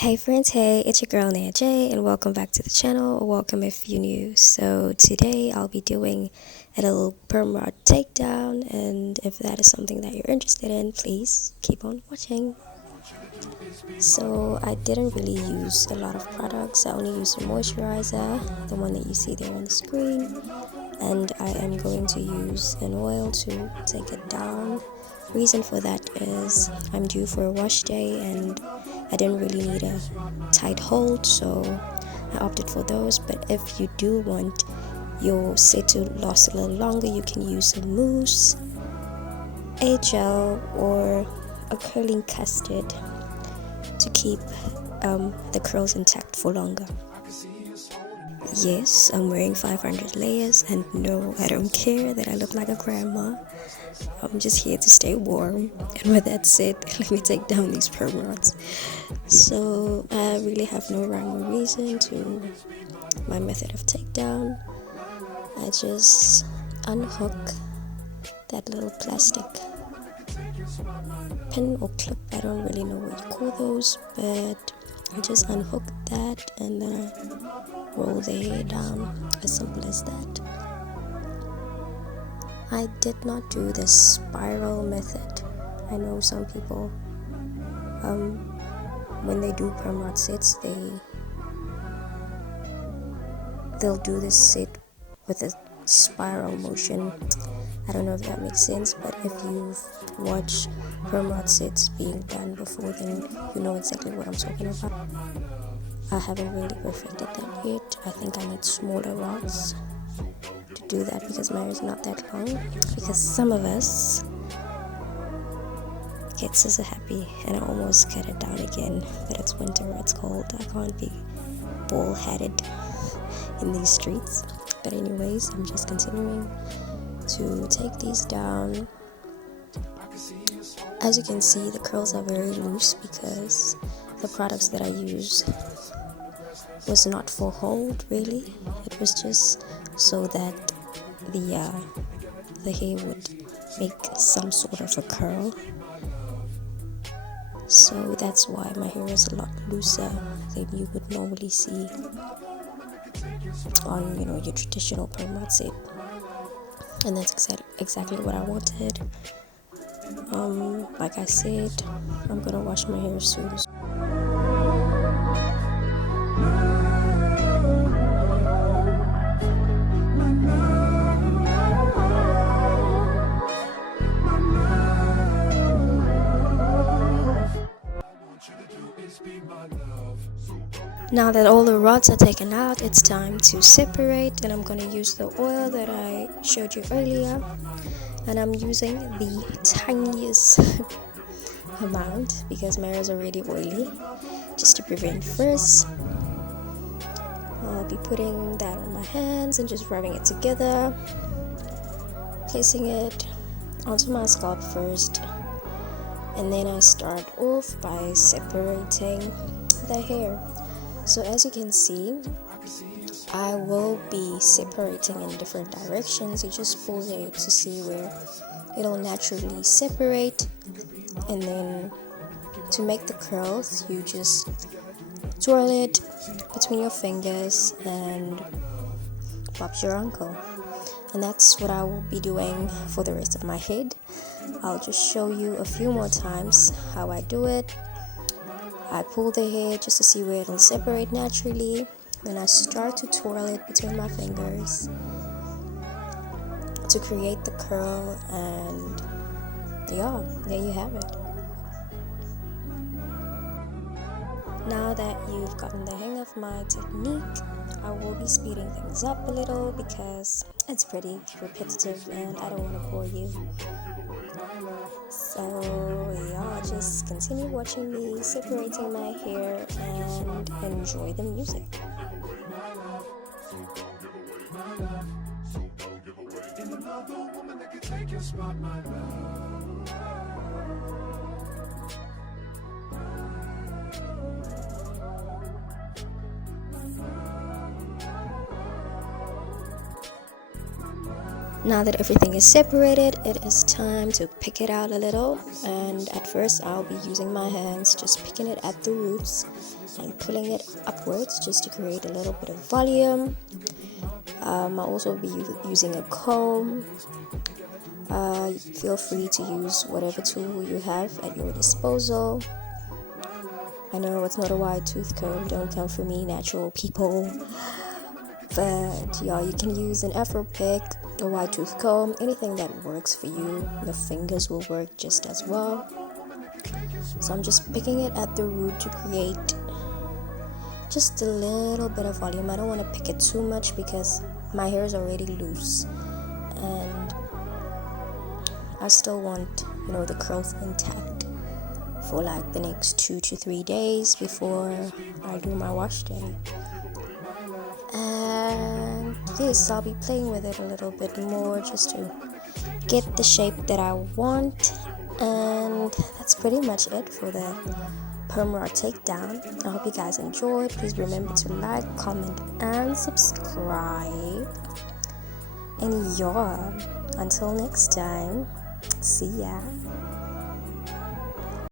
Hey friends, hey, it's your girl NayaJ and welcome back to the channel, or welcome if you're new. So today I'll be doing a little perm rod takedown, and if that is something that you're interested in, please keep on watching. So I didn't really use a lot of products. I only used a moisturizer, the one that you see there on the screen, and I am going to use an oil to take it down. Reason for that is I'm due for a wash day and I didn't really need a tight hold, so I opted for those. But if you do want your set to last a little longer, you can use a mousse, a gel, or a curling custard to keep the curls intact for longer. Yes, I'm wearing 500 layers, and no, I don't care that I look like a grandma. I'm just here to stay warm. And with that said, let me take down these perm rods. So I really have no rhyme or reason to my method of takedown. I just unhook that little plastic pin or clip. I don't really know what you call those, but I just unhook that and then I roll the hair down. As simple as that. I did not do the spiral method. I know some people, when they do perm rod sets, they'll do this set with a spiral motion. I don't know if that makes sense, but if you've watched perm rod sets being done before, then you know exactly what I'm talking about. I haven't really perfected that yet. I think I need smaller rods to do that because my hair is not that long. Because some of us get so happy, and I almost cut it down again, but it's winter, it's cold, I can't be bald-headed in these streets. But anyways, I'm just continuing to take these down. As you can see, the curls are very loose because the products that I use was not for hold really. It was just so that the hair would make some sort of a curl. So that's why my hair is a lot looser than you would normally see on, your traditional perm rod set. And that's exactly what I wanted. Like I said, I'm gonna wash my hair soon. Now that all the rods are taken out, it's time to separate, and I'm going to use the oil that I showed you earlier, and I'm using the tiniest amount because my hair is already oily, just to prevent frizz. I'll be putting that on my hands and just rubbing it together, placing it onto my scalp first, and then I start off by separating the hair. So as you can see, I will be separating in different directions. You just pull the hair to see where it'll naturally separate, and then to make the curls, you just twirl it between your fingers and pop your ankle. And that's what I will be doing for the rest of my head. I'll just show you a few more times how I do it. I pull the hair just to see where it'll separate naturally. Then I start to twirl it between my fingers to create the curl, and yeah, there you have it. Now that you've gotten the hang of my technique, I will be speeding things up a little because it's pretty repetitive and I don't want to bore you. So yeah, just continue watching me separating my hair and enjoy the music. Now that everything is separated, it is time to pick it out a little. And at first I'll be using my hands, just picking it at the roots and pulling it upwards just to create a little bit of volume. I'll also be using a comb. Feel free to use whatever tool you have at your disposal. I know it's not a wide tooth comb, don't come for me, natural people. But yeah, you can use an afro pick, a wide tooth comb, anything that works for you. Your fingers will work just as well. So I'm just picking it at the root to create just a little bit of volume. I don't want to pick it too much because my hair is already loose and I still want, the growth intact for like the next 2 to 3 days before I do my wash day. And yes, I'll be playing with it a little bit more just to get the shape that I want. And that's pretty much it for the perm rod takedown. I hope you guys enjoyed. Please remember to like, comment, and subscribe. And yeah, until next time, see ya.